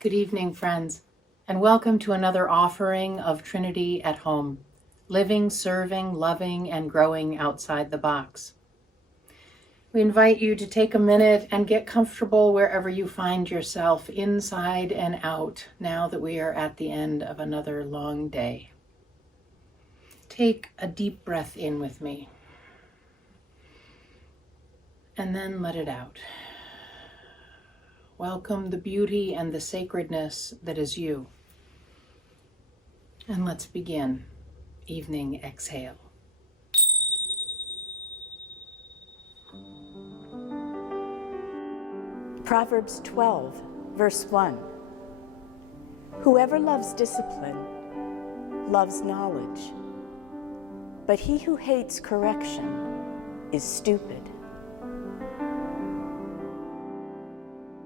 Good evening, friends, and welcome to another offering of Trinity at Home, living, serving, loving, and growing outside the box. We invite you to take a minute and get comfortable wherever you find yourself, inside and out, now that we are at the end of another long day. Take a deep breath in with me, and then let it out. Welcome the beauty and the sacredness that is you. And let's begin. Evening exhale. Proverbs 12, verse 1. Whoever loves discipline loves knowledge, but he who hates correction is stupid.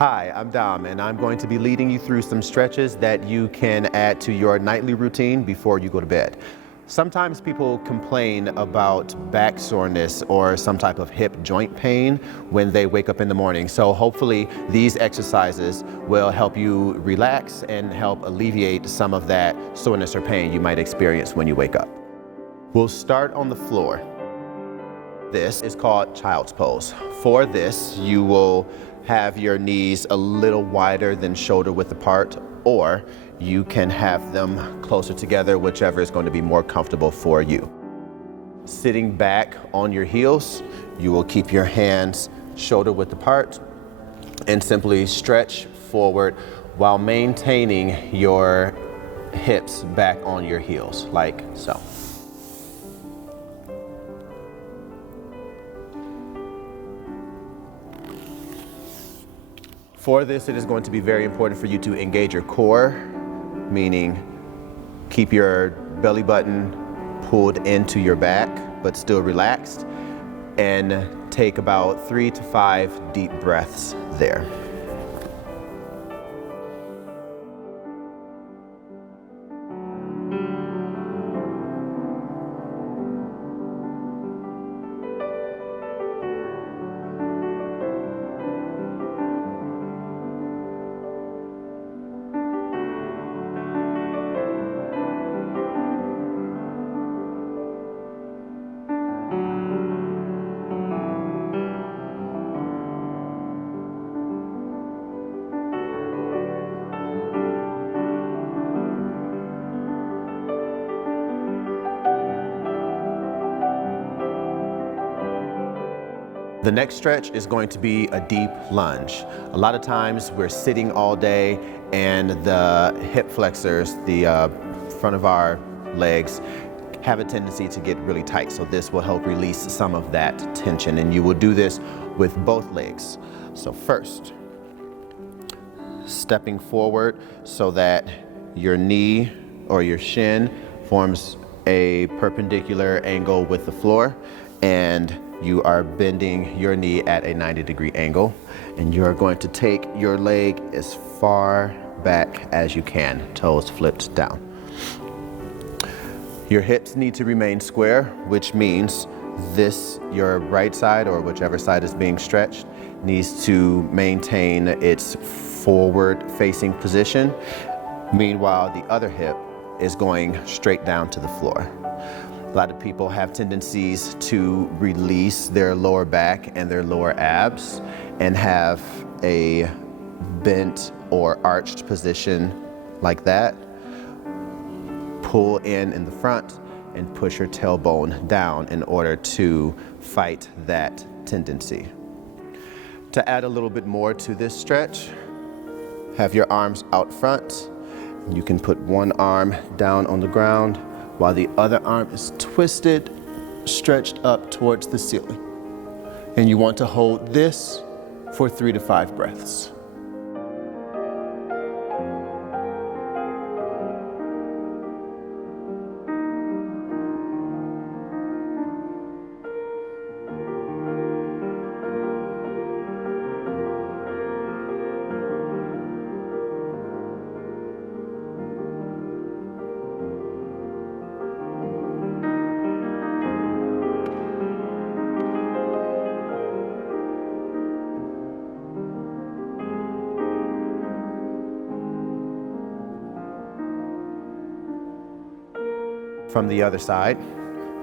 Hi, I'm Dom, and I'm going to be leading you through some stretches that you can add to your nightly routine before you go to bed. Sometimes people complain about back soreness or some type of hip joint pain when they wake up in the morning. So hopefully these exercises will help you relax and help alleviate some of that soreness or pain you might experience when you wake up. We'll start on the floor. This is called child's pose. For this, you will have your knees a little wider than shoulder width apart, or you can have them closer together, whichever is going to be more comfortable for you. Sitting back on your heels, you will keep your hands shoulder width apart and simply stretch forward while maintaining your hips back on your heels, like so. For this, it is going to be very important for you to engage your core, meaning keep your belly button pulled into your back, but still relaxed, and take about 3 to 5 deep breaths there. The next stretch is going to be a deep lunge. A lot of times we're sitting all day and the hip flexors, the front of our legs, have a tendency to get really tight. So this will help release some of that tension, and you will do this with both legs. So first, stepping forward so that your knee or your shin forms a perpendicular angle with the floor, and you are bending your knee at a 90-degree angle, and you're going to take your leg as far back as you can, toes flipped down. Your hips need to remain square, which means your right side, or whichever side is being stretched, needs to maintain its forward-facing position. Meanwhile, the other hip is going straight down to the floor. A lot of people have tendencies to release their lower back and their lower abs and have a bent or arched position like that. Pull in the front and push your tailbone down in order to fight that tendency. To add a little bit more to this stretch, have your arms out front. You can put one arm down on the ground while the other arm is twisted, stretched up towards the ceiling. And you want to hold this for 3 to 5 breaths. From the other side,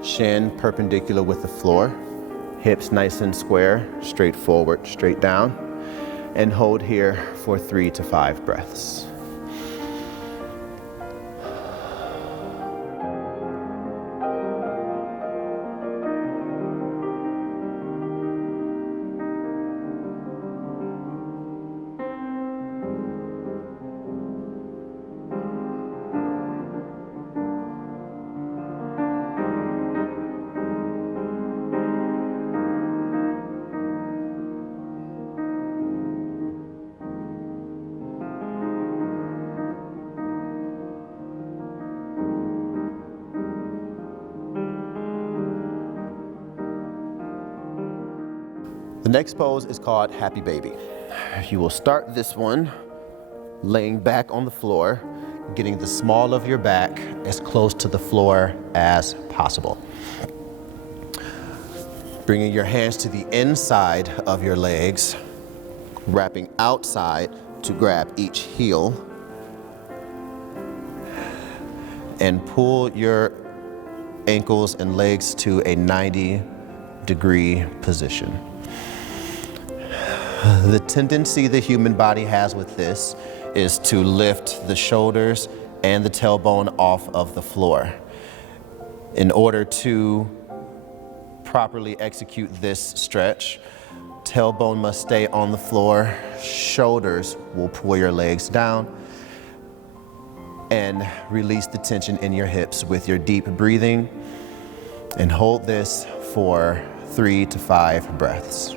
shin perpendicular with the floor, hips nice and square, straight forward, straight down, and hold here for 3 to 5 breaths. The next pose is called Happy Baby. You will start this one laying back on the floor, getting the small of your back as close to the floor as possible. Bringing your hands to the inside of your legs, wrapping outside to grab each heel, and pull your ankles and legs to a 90-degree position. The tendency the human body has with this is to lift the shoulders and the tailbone off of the floor. In order to properly execute this stretch, tailbone must stay on the floor, shoulders will pull your legs down, and release the tension in your hips with your deep breathing, and hold this for 3 to 5 breaths.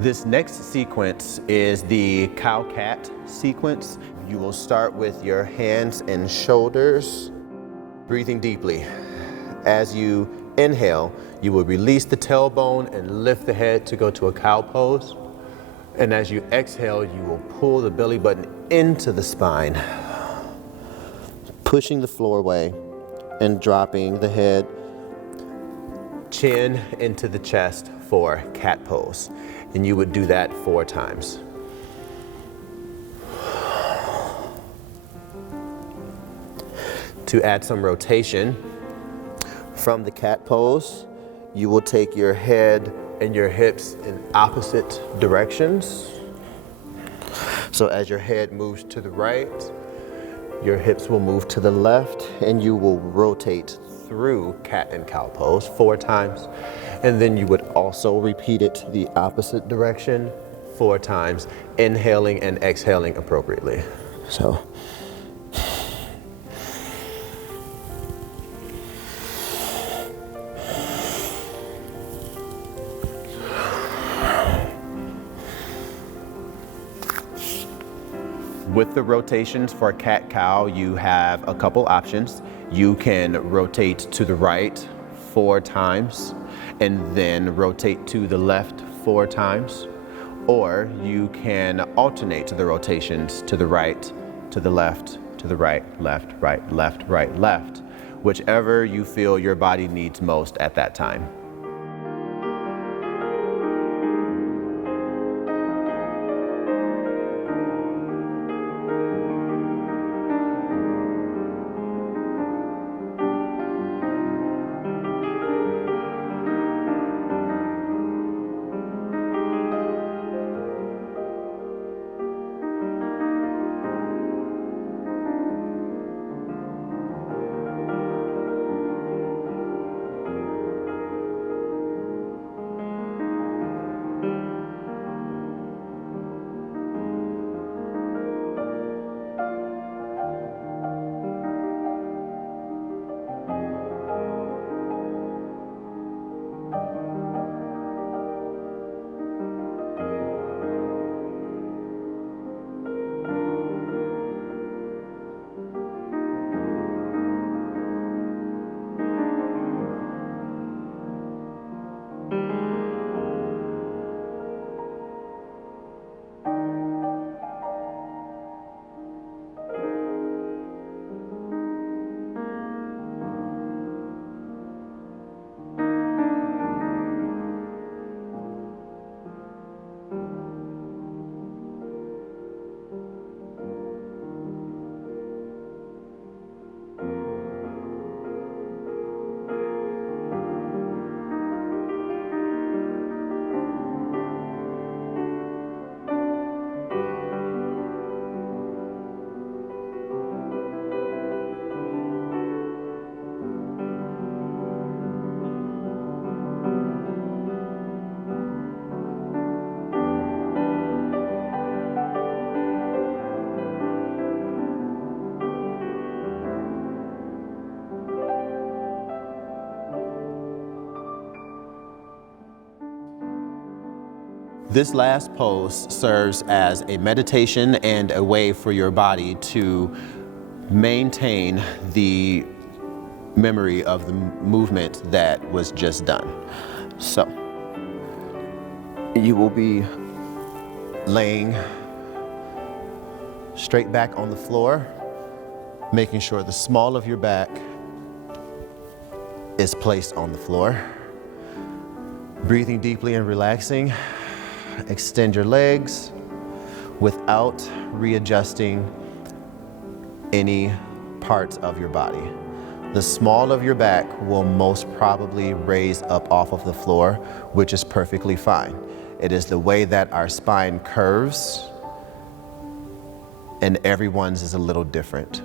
This next sequence is the cow-cat sequence. You will start with your hands and shoulders, breathing deeply. As you inhale, you will release the tailbone and lift the head to go to a cow pose. And as you exhale, you will pull the belly button into the spine, pushing the floor away and dropping the head, chin into the chest for cat pose. And you would do that 4 times. To add some rotation, from the cat pose, you will take your head and your hips in opposite directions. So as your head moves to the right, your hips will move to the left, and you will rotate through cat and cow pose 4 times. And then you would also repeat it the opposite direction 4 times, inhaling and exhaling appropriately. So. With the rotations for cat-cow, you have a couple options. You can rotate to the right 4 times and then rotate to the left 4 times. Or you can alternate the rotations to the right, to the left, to the right, left, right, left, whichever you feel your body needs most at that time. This last pose serves as a meditation and a way for your body to maintain the memory of the movement that was just done. So you will be laying straight back on the floor, making sure the small of your back is placed on the floor. Breathing deeply and relaxing. Extend your legs without readjusting any parts of your body. The small of your back will most probably raise up off of the floor, which is perfectly fine. It is the way that our spine curves, and everyone's is a little different.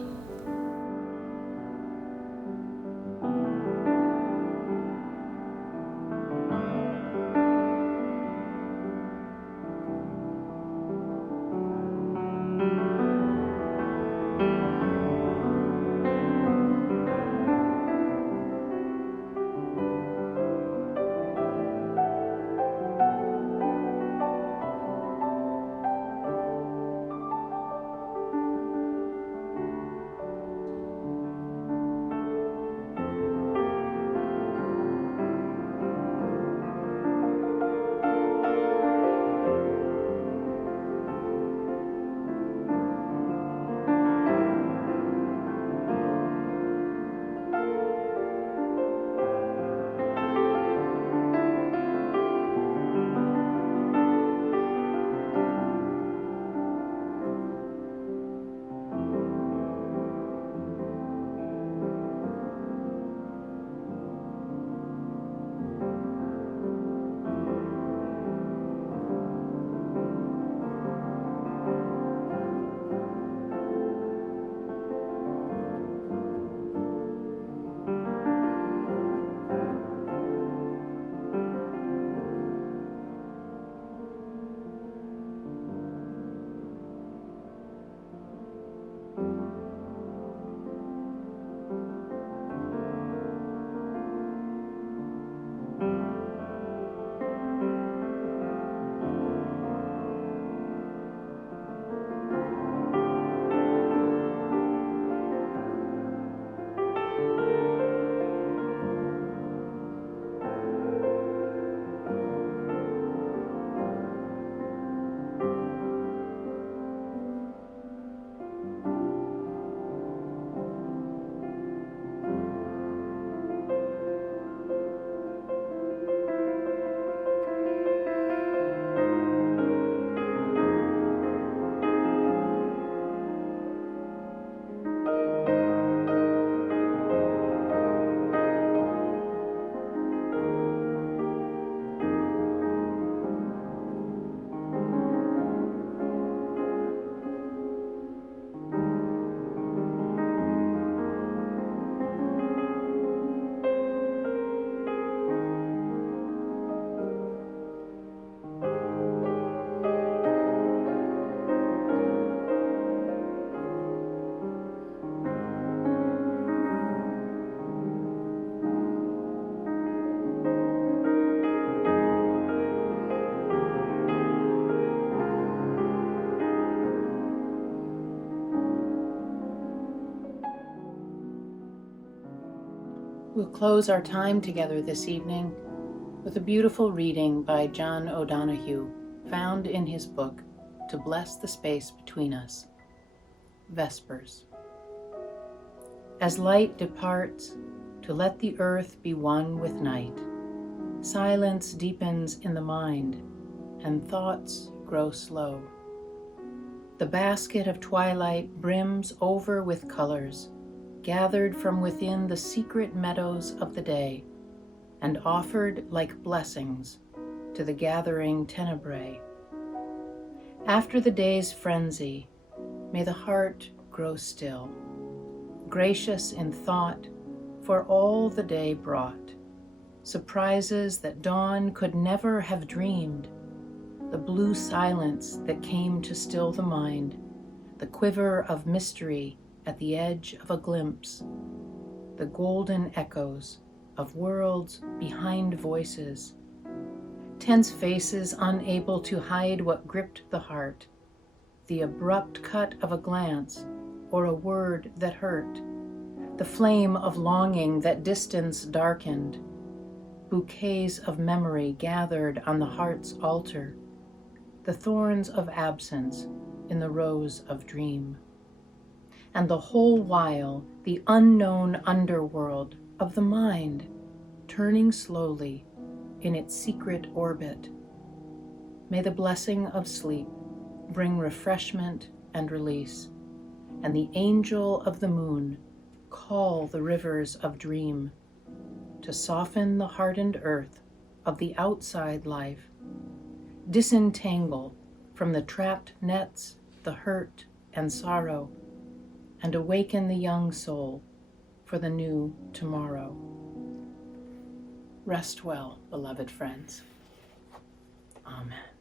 We'll close our time together this evening with a beautiful reading by John O'Donohue, found in his book, To Bless the Space Between Us. Vespers. As light departs, to let the earth be one with night, silence deepens in the mind, and thoughts grow slow. The basket of twilight brims over with colors, gathered from within the secret meadows of the day, and offered like blessings to the gathering tenebrae. After the day's frenzy, may the heart grow still, gracious in thought for all the day brought, surprises that dawn could never have dreamed, the blue silence that came to still the mind, the quiver of mystery at the edge of a glimpse, the golden echoes of worlds behind voices, tense faces unable to hide what gripped the heart, the abrupt cut of a glance or a word that hurt, the flame of longing that distance darkened, bouquets of memory gathered on the heart's altar, the thorns of absence in the rose of dream. And the whole while, the unknown underworld of the mind, turning slowly in its secret orbit. May the blessing of sleep bring refreshment and release, and the angel of the moon call the rivers of dream to soften the hardened earth of the outside life, disentangle from the trapped nets the hurt and sorrow, and awaken the young soul for the new tomorrow. Rest well, beloved friends. Amen.